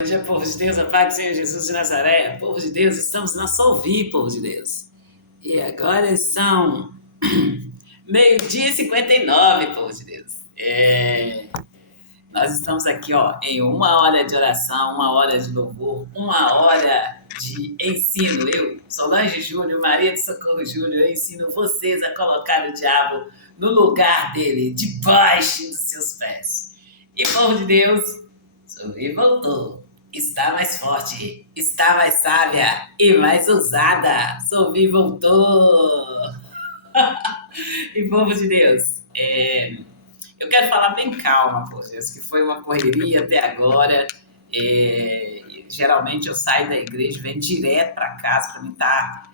Bom dia, povo de Deus, a paz do Senhor Jesus de Nazaré. Povo de Deus, estamos na Solvi, povo de Deus. E agora são meio-dia e 59, povo de Deus. Nós estamos aqui, em uma hora de oração, uma hora de louvor, uma hora de ensino. Eu, Solange Júnior, Maria de Socorro Júnior, eu ensino vocês a colocar o diabo no lugar dele, debaixo dos seus pés. E, povo de Deus, Solvi voltou. Está mais forte, está mais sábia e mais ousada. Solvi voltou. E povo de Deus, eu quero falar bem calma, povo de Deus, que foi uma correria até agora. Geralmente eu saio da igreja, venho direto para casa para mim estar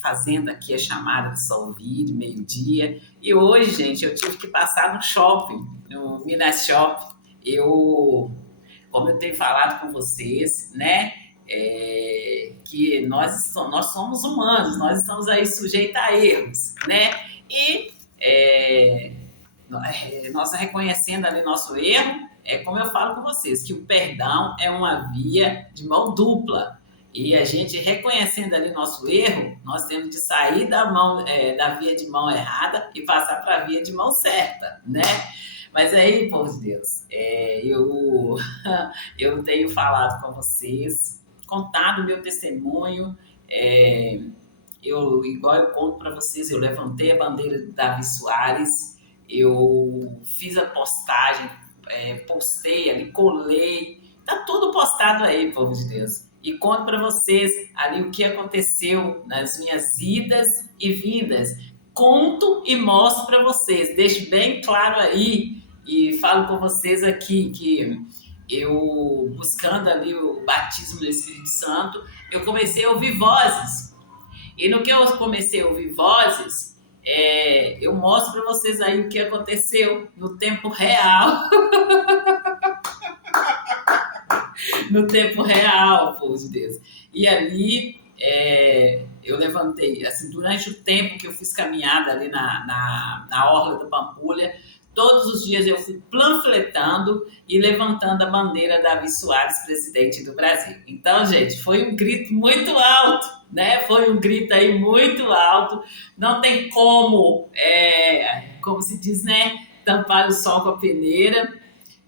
fazendo aqui a chamada de Solvi de meio-dia. E hoje, gente, eu tive que passar no shopping, no Minas Shopping. Como eu tenho falado com vocês, né? Que nós somos humanos, nós estamos aí sujeitos a erros, né? E nós reconhecendo ali nosso erro, como eu falo com vocês, que o perdão é uma via de mão dupla. E a gente reconhecendo ali nosso erro, nós temos de sair da via de mão errada e passar para a via de mão certa, né? Mas aí, povo de Deus, eu tenho falado com vocês, contado o meu testemunho, igual eu conto para vocês, eu levantei a bandeira de Davi Soares, eu fiz a postagem, postei ali, colei, tá tudo postado aí, povo de Deus. E conto para vocês ali o que aconteceu nas minhas idas e vindas. Conto e mostro para vocês, deixo bem claro aí e falo com vocês aqui que eu, buscando ali o batismo do Espírito Santo, eu comecei a ouvir vozes. E no que eu comecei a ouvir vozes, eu mostro para vocês aí o que aconteceu no tempo real. No tempo real, povo de Deus. E ali eu levantei, assim, durante o tempo que eu fiz caminhada ali na orla da Pampulha, todos os dias eu fui panfletando e levantando a bandeira Davi Soares, presidente do Brasil. Então, gente, foi um grito muito alto, né? Foi um grito aí muito alto. Não tem como se diz, né? Tampar o sol com a peneira.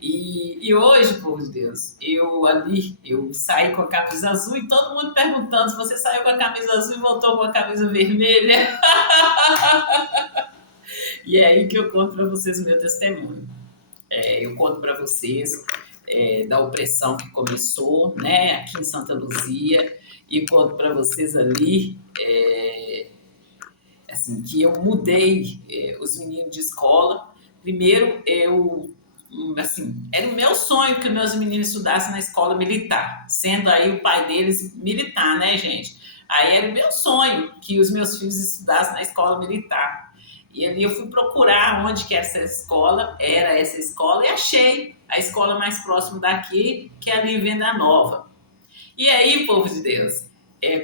E hoje, povo de Deus, eu saí com a camisa azul e todo mundo perguntando se você saiu com a camisa azul e voltou com a camisa vermelha. E é aí que eu conto para vocês o meu testemunho. Eu conto para vocês da opressão que começou, né, aqui em Santa Luzia, e conto para vocês ali assim, que eu mudei os meninos de escola. Primeiro, assim, era o meu sonho que meus meninos estudassem na escola militar, sendo aí o pai deles militar, né, gente? Aí era o meu sonho que os meus filhos estudassem na escola militar. E ali eu fui procurar onde que era essa escola, e achei a escola mais próxima daqui, que é ali em Venda Nova. E aí, povo de Deus,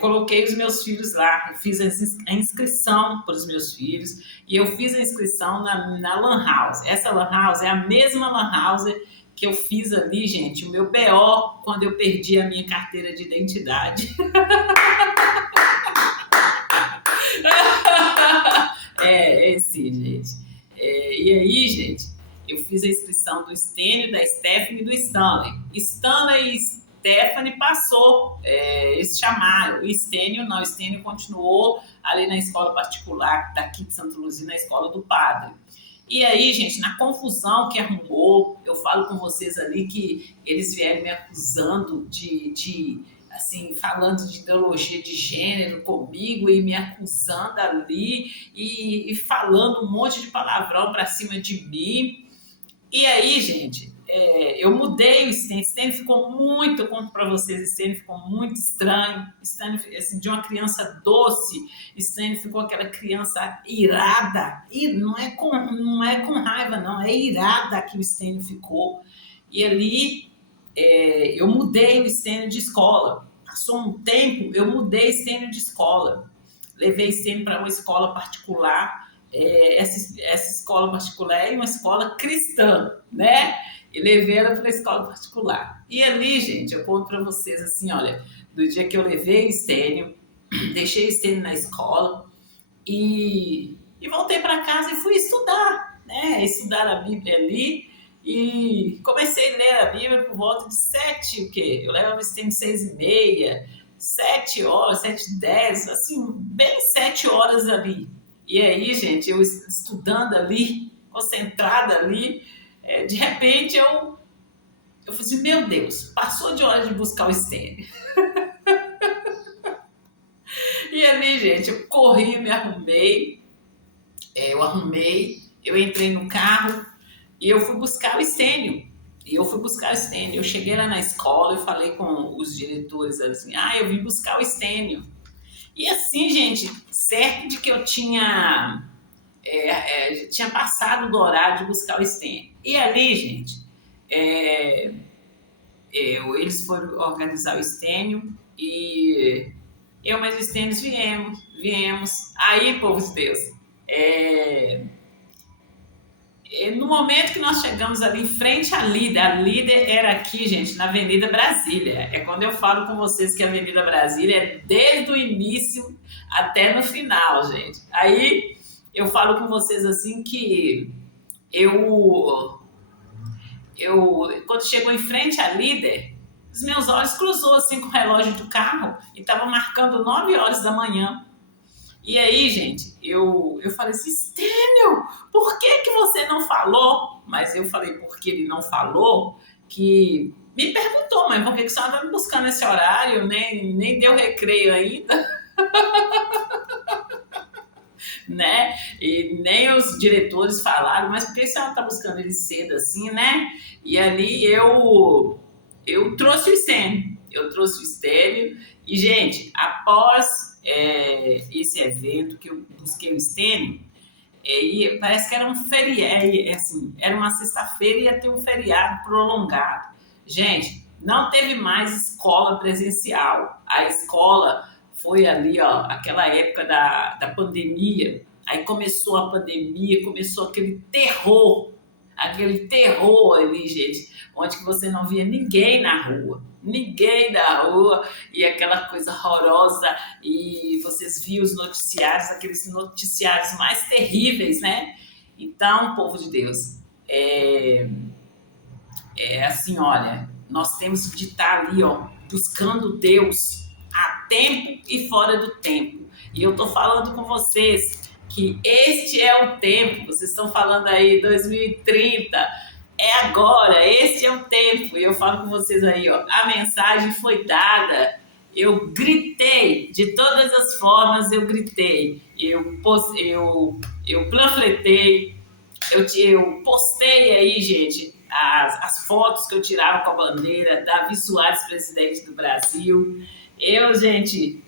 coloquei os meus filhos lá, fiz a inscrição para os meus filhos, e eu fiz a inscrição na Lan House. Essa Lan House é a mesma Lan House que eu fiz ali, gente, o meu BO, quando eu perdi a minha carteira de identidade. Sim, gente. E aí, gente, eu fiz a inscrição do Stênio, da Stephanie e do Stanley. Stanley e Stephanie passou esse chamado. O Stênio não, o Stênio continuou ali na escola particular daqui de Santa Luzia, na escola do padre. E aí, gente, na confusão que arrumou, eu falo com vocês ali que eles vieram me acusando assim, falando de ideologia de gênero comigo e me acusando ali e falando um monte de palavrão para cima de mim. E aí, gente, eu mudei o Stênio. Stênio ficou muito, eu conto para vocês, Stênio ficou muito estranho. Stênio, assim, de uma criança doce, Stênio ficou aquela criança irada. E não é com raiva, não, é irada que o Stênio ficou. E ali eu mudei o Stênio de escola. Passou um tempo, eu mudei Stênio de escola. Levei Stênio para uma escola particular. Essa escola particular é uma escola cristã, né? e levei ela para a escola particular. E ali, gente, eu conto para vocês assim, olha, do dia que eu levei o Estênio, deixei o Estênio na escola e voltei para casa e fui estudar, né? Estudar a Bíblia ali e comecei a ler a Bíblia por volta de 7, o quê? Eu levava o Estênio 6h30, 7 horas, 7h10, assim, bem 7 horas ali. E aí, gente, eu estudando ali, concentrada ali, de repente eu falei assim, meu Deus, passou de hora de buscar o Estênio. E ali, gente, eu corri, me arrumei, eu entrei no carro e eu fui buscar o Estênio. Eu cheguei lá na escola e falei com os diretores assim, eu vim buscar o Estênio. E assim, gente, certo de que eu tinha passado do horário de buscar o Estênio. E ali, gente, eles foram organizar o Estênio e eu mais o Estênio viemos. Aí, povo de Deus, no momento que nós chegamos ali em frente à líder, a líder era aqui, gente, na Avenida Brasília. É quando eu falo com vocês que a Avenida Brasília é desde o início até no final, gente. Aí eu falo com vocês assim que quando chegou em frente à líder, os meus olhos cruzou assim com o relógio do carro e estava marcando 9 horas da manhã. E aí, gente, eu falei assim, Estênio, por que você não falou? Mas eu falei, porque ele não falou, que me perguntou, mas por que você estava me buscando nesse horário? Nem deu recreio ainda. Né? E nem os diretores falaram, mas por que você está buscando ele cedo assim, né? E ali eu trouxe o Estênio. E, gente, após esse evento que eu busquei o Estênio, e parece que era um feriado, assim, era uma sexta-feira e ia ter um feriado prolongado. Gente, não teve mais escola presencial. A escola foi ali, ó, aquela época da pandemia. Aí começou a pandemia, começou aquele terror ali, gente, onde que você não via ninguém na rua, e aquela coisa horrorosa, e vocês viam os noticiários, aqueles noticiários mais terríveis, né? Então, povo de Deus, assim, olha, nós temos de estar ali, ó, buscando Deus a tempo e fora do tempo. E eu tô falando com vocês que este é o tempo. Vocês estão falando aí 2030, é agora, este é o tempo. E eu falo com vocês aí, ó, a mensagem foi dada. Eu gritei, de todas as formas eu gritei. Eu panfletei, eu postei aí, gente, as fotos que eu tirava com a bandeira, Davi Soares, presidente do Brasil. Eu, gente,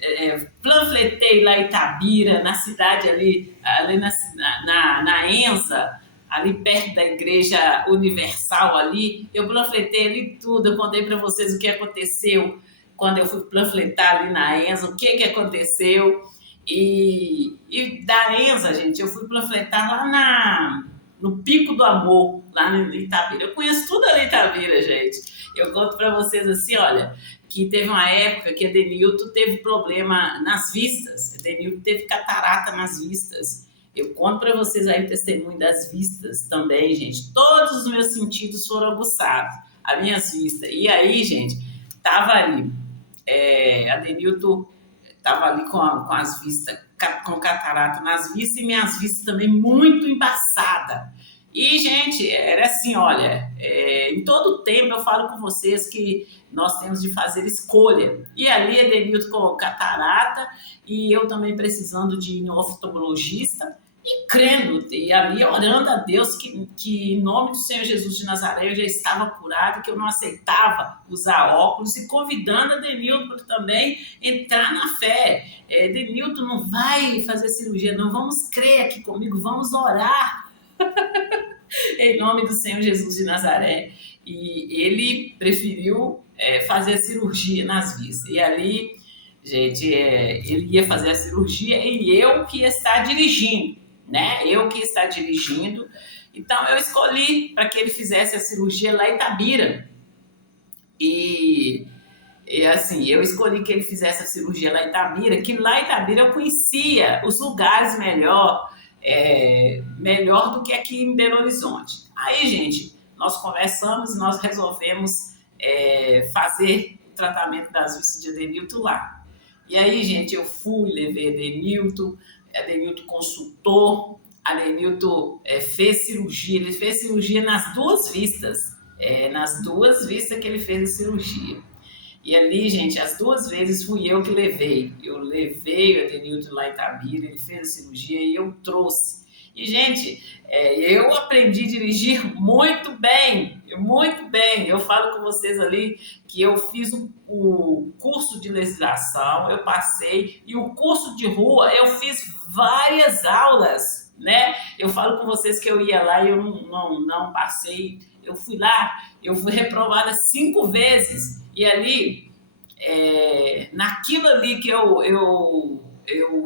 panfletei lá em Itabira, na cidade ali na Enza, ali perto da Igreja Universal ali. Eu panfletei ali tudo, eu contei para vocês o que aconteceu quando eu fui panfletar ali na Enza, o que aconteceu. E da Enza, gente, eu fui panfletar lá no Pico do Amor, lá em Itabira. Eu conheço tudo ali em Itabira, gente. Eu conto para vocês assim, olha, que teve uma época que a Denilton teve problema nas vistas. A Denilton teve catarata nas vistas. Eu conto para vocês aí o testemunho das vistas também, gente. Todos os meus sentidos foram aguçados, as minhas vistas. E aí, gente, tava ali, a Denilton tava ali com as vistas, com catarata nas vistas e minhas vistas também muito embaçadas. E, gente, era assim, olha, em todo tempo eu falo com vocês que nós temos de fazer escolha. E ali, Edenilton com catarata e eu também precisando de ir no oftalmologista e crendo, e ali orando a Deus que em nome do Senhor Jesus de Nazaré eu já estava curada, que eu não aceitava usar óculos e convidando a Edenilton para também entrar na fé. Edenilton, não vai fazer cirurgia, não, vamos crer aqui comigo, vamos orar. Em nome do Senhor Jesus de Nazaré. E ele preferiu fazer a cirurgia nas vistas. E ali, gente, ele ia fazer a cirurgia e eu que ia estar dirigindo, né? Eu que ia estar dirigindo. Então, eu escolhi para que ele fizesse a cirurgia lá em Itabira. E assim, eu escolhi que ele fizesse a cirurgia lá em Itabira, que lá em Itabira eu conhecia os lugares melhor, melhor do que aqui em Belo Horizonte. Aí, gente, nós conversamos e nós resolvemos fazer o tratamento das vistas de Adenilton lá. E aí, gente, eu fui, levei Adenilton consultou, Adenilton fez cirurgia, ele fez cirurgia nas duas vistas, nas duas vistas que ele fez a cirurgia. E ali, gente, as duas vezes fui eu que levei. Eu levei o Adenilton lá em Itabira, ele fez a cirurgia e eu trouxe. E, gente, eu aprendi a dirigir muito bem, muito bem. Eu falo com vocês ali que eu fiz o curso de legislação, eu passei, e o curso de rua eu fiz várias aulas, né? Eu falo com vocês que eu ia lá e eu não passei. Eu fui lá, eu fui reprovada 5 vezes. E ali, naquilo ali que eu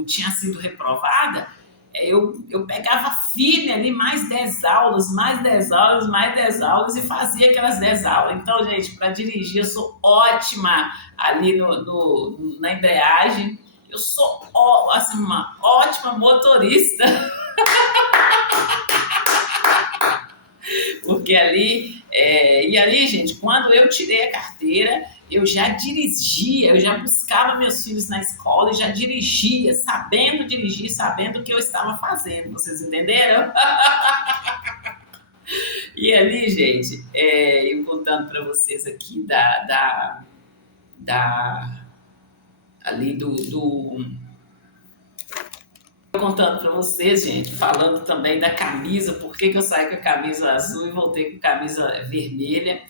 tinha sido reprovada, eu pegava firme ali mais 10 aulas, mais 10 aulas, mais 10 aulas e fazia aquelas 10 aulas. Então, gente, para dirigir, eu sou ótima ali na embreagem. Eu sou assim, uma ótima motorista. Porque ali, e ali, gente, quando eu tirei a carteira, eu já dirigia, eu já buscava meus filhos na escola e já dirigia, sabendo dirigir, sabendo o que eu estava fazendo, vocês entenderam? E ali, gente, eu contando para vocês aqui ali contando para vocês, gente, falando também da camisa, por que eu saí com a camisa azul e voltei com a camisa vermelha.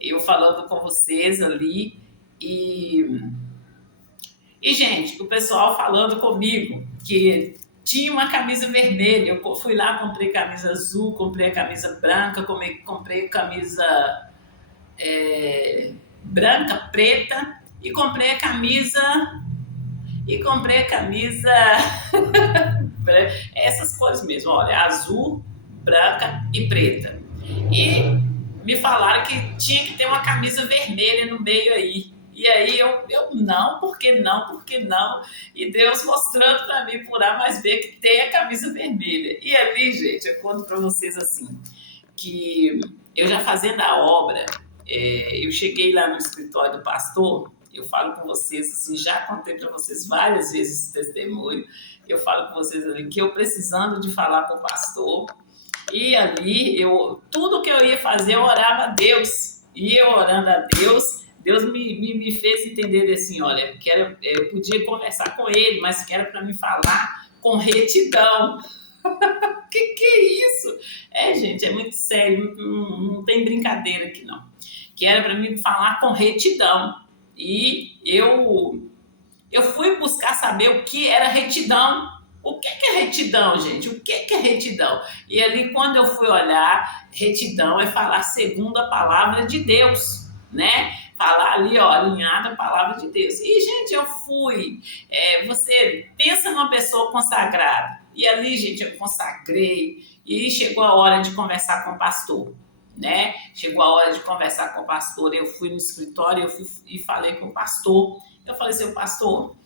Eu falando com vocês ali e gente, o pessoal falando comigo que tinha uma camisa vermelha. Eu fui lá, comprei camisa azul, comprei a camisa branca, comprei camisa branca, preta e comprei a camisa essas cores mesmo, olha, azul, branca e preta. E me falaram que tinha que ter uma camisa vermelha no meio aí. E aí eu não, por que não, por que não? E Deus mostrando para mim por A mais B que tem a camisa vermelha. E ali, gente, eu conto para vocês assim, que eu já fazendo a obra, eu cheguei lá no escritório do pastor, eu falo com vocês assim, já contei para vocês várias vezes esse testemunho, eu falo com vocês ali que eu precisando de falar com o pastor, e ali tudo que eu ia fazer eu orava a Deus, e eu orando a Deus, Deus me fez entender assim, olha, eu podia conversar com ele, mas que era para me falar com retidão. Que é isso? Gente, é muito sério, não tem brincadeira aqui não. Que era para mim falar com retidão. E eu fui buscar saber o que era retidão. O que é retidão, gente? O que é retidão? E ali, quando eu fui olhar, retidão é falar segundo a palavra de Deus, né? Falar ali, ó, alinhado a palavra de Deus. E, gente, eu fui. Você pensa numa pessoa consagrada. E ali, gente, eu consagrei. E chegou a hora de conversar com o pastor, né? Chegou a hora de conversar com o pastor. Eu fui no escritório e falei com o pastor. Eu falei assim, pastor,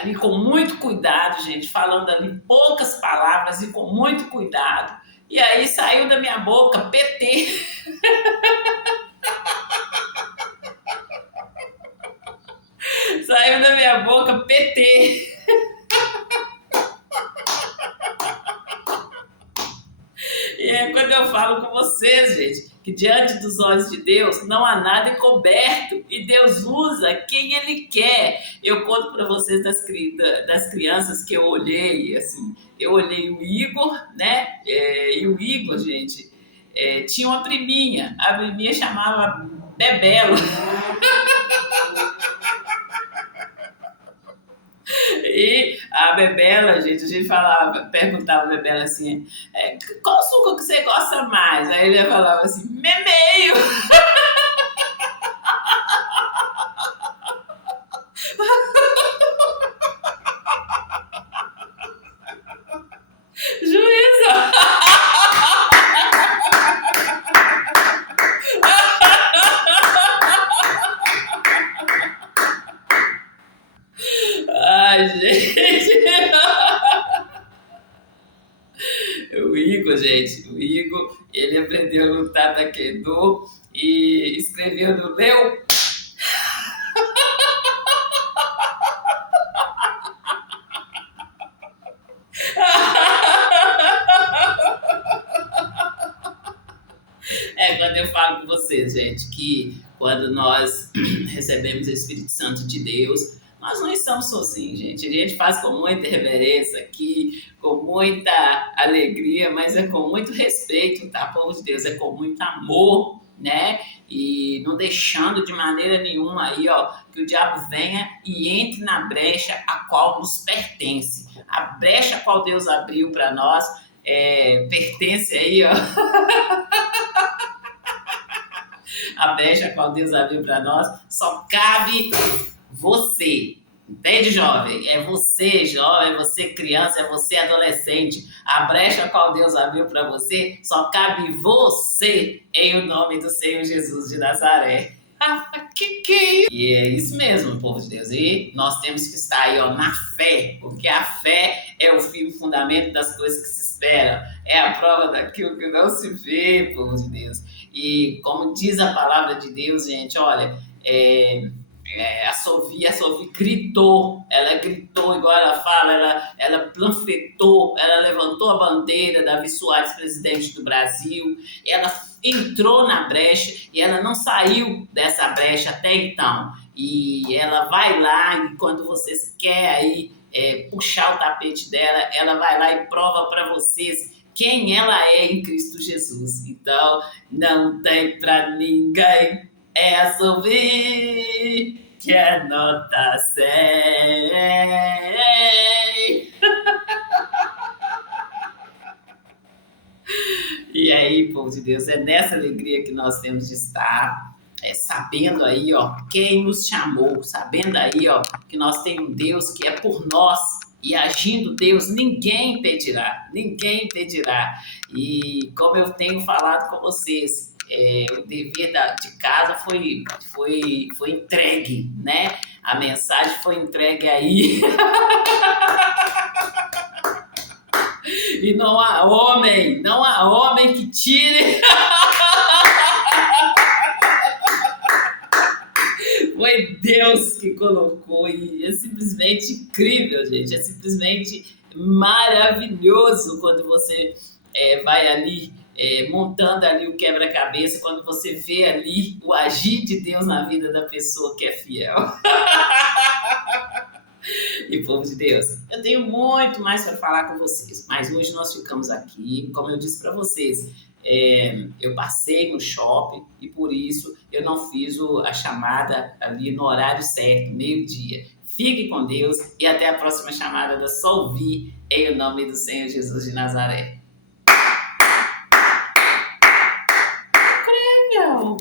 ali com muito cuidado, gente, falando ali poucas palavras e com muito cuidado. E aí saiu da minha boca PT. Saiu da minha boca PT. E é quando eu falo com vocês, gente, que diante dos olhos de Deus não há nada encoberto e Deus usa quem Ele quer. Eu conto para vocês das crianças que eu olhei, assim, eu olhei o Igor, né? E o Igor, gente, tinha uma priminha, a priminha chamava Bebela. E a Bebela, gente, a gente perguntava a Bebela assim, qual suco que você gosta mais? Aí ele falava assim, meio. Juízo. Igor, gente. O Igor, ele aprendeu a lutar taekwondo e escreveu no meu. Quando eu falo com vocês, gente, que quando nós recebemos o Espírito Santo de Deus, nós não estamos sozinhos, gente. A gente faz com muita reverência aqui, com muita alegria, mas é com muito respeito, tá, povo de Deus? É com muito amor, né? E não deixando de maneira nenhuma aí, ó, que o diabo venha e entre na brecha a qual nos pertence. A brecha a qual Deus abriu para nós pertence aí, ó. A brecha a qual Deus abriu para nós só cabe você. Entende, jovem? É você, jovem, é você, criança, é você, adolescente. A brecha a qual Deus abriu para você só cabe você, em o nome do Senhor Jesus de Nazaré. Que? E é isso mesmo, povo de Deus. E nós temos que estar aí, ó, na fé, porque a fé é o firme fundamento das coisas que se esperam. É a prova daquilo que não se vê, povo de Deus. E como diz a palavra de Deus, gente, olha, a Sophie gritou, ela gritou, igual ela fala, ela panfletou, ela levantou a bandeira da Davi Soares, presidente do Brasil, ela entrou na brecha e ela não saiu dessa brecha até então. E ela vai lá e quando vocês querem aí puxar o tapete dela, ela vai lá e prova para vocês quem ela é em Cristo Jesus. Então, não tem pra ninguém essa ouvir que é nota 100. E aí, povo de Deus, é nessa alegria que nós temos de estar, sabendo aí, ó, quem nos chamou, sabendo aí, ó, que nós temos um Deus que é por nós. E agindo Deus, ninguém impedirá, ninguém impedirá. E como eu tenho falado com vocês, o dever de casa foi entregue, né? A mensagem foi entregue aí. E não há homem que tire. Foi Deus que colocou e é simplesmente incrível, gente. É simplesmente maravilhoso quando você vai ali montando ali o quebra-cabeça, quando você vê ali o agir de Deus na vida da pessoa que é fiel. E povo de Deus, eu tenho muito mais para falar com vocês, mas hoje nós ficamos aqui, como eu disse para vocês, eu passei no shopping e por isso eu não fiz a chamada ali no horário certo, meio-dia. Fique com Deus e até a próxima chamada da Sophie, em nome do Senhor Jesus de Nazaré. Incrível!